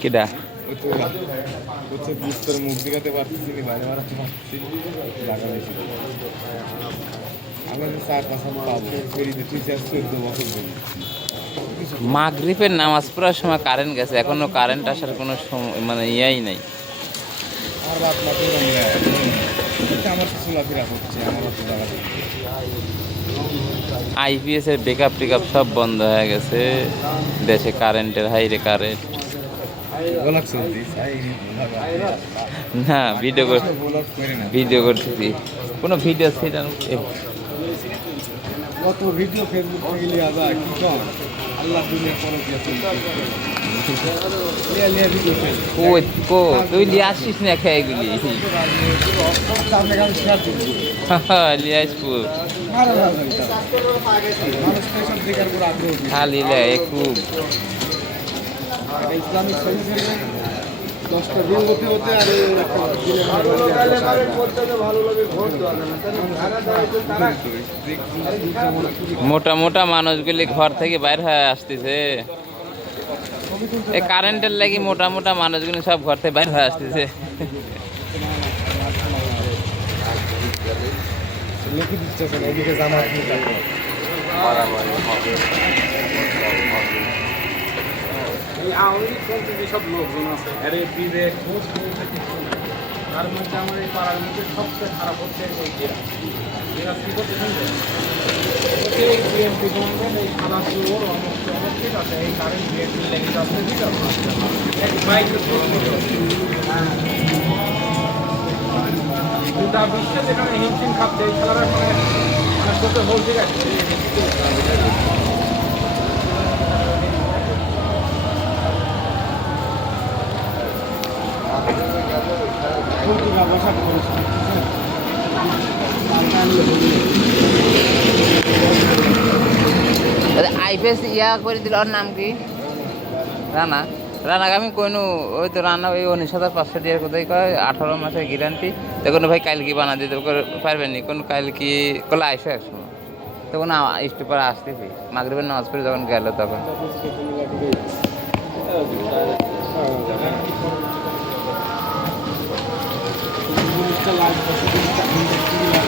কিডা হচ্ছে বুঝতে মুখ দেখাতে পারতেছি না, বাইরে মারাতে পারতেছি লাগাইছি। আমরা যে 4-5 পাবো ফেরিতে টিচার 14 বছর ধরে। মাগরিবের নামাজ পড়ার সময় কারেন্ট গেছে, এখনো কারেন্ট আসার কোনো মানে ইয়াই নাই। আর রাত মাত্র আমার চলাফেরা হচ্ছে আমার অত জায়গা আইপিএস এর বেকআপ টেকআপ সব বন্ধ হয়ে গেছে দেশে, কারেন্টের হাইরে কারেন্ট। না ভিডিও করতেছি, কোনো ভিডিও সেটা কত ভিডিও ফেসবুক গেলি আদা কি কম আল্লাহ দুনিয়া করো কই কো তুই লিয়ে আসিস না খেয়ে এগুলি লিয়ে আসবো খালি লে খুব ইসলামিক সলিউশনে 10টা দিন হতে হতে আর মোটা মোটা মানুষগুলি ঘর থেকে বাইর হয়ে আসতেছে, এই কারেন্টের লাগি মোটা মোটা মানুষগুলি সব ঘর থেকে বাইর হয়ে আসতেছে। লিখে দিচ্ছে এদিকে জামাত এই আওয়ামী লীগ সব লোকজন আছে আরে দিবে খোঁজ বলতে কিছু না। তার মধ্যে আমার এই পাড়ার মধ্যে সবচেয়ে খারাপ হচ্ছে ওই এরা কি করতে শুনবেন এই বিএনপি গভর্নমেন্ট এই খালাস জোর অনেক ঠিক আছে এই কারেন্ট বিএনপি লেগে যাচ্ছে ঠিক আছে এক বাইক গোটা বিশ্বে যেখানে হিমশিম খাচ্ছে এই খেলার মানে চোখে হোল ঠিক আছে। আইপিএস ইয়া করে দিল, ওর নাম কি রানা, রানাকে আমি কইনু ওই তো রান্না ওই 19,500 টাকার কোথায় কয় 18 মাসের গ্যারান্টি। তো কোনো ভাই কাল কি বানা দিতে পারবেন নি, কোন কাল কি কলে আইসো একসময় তখন একটু পরে আসতেছি মাগরিবের নামাজ পড়ে যখন গেল তখন লাখ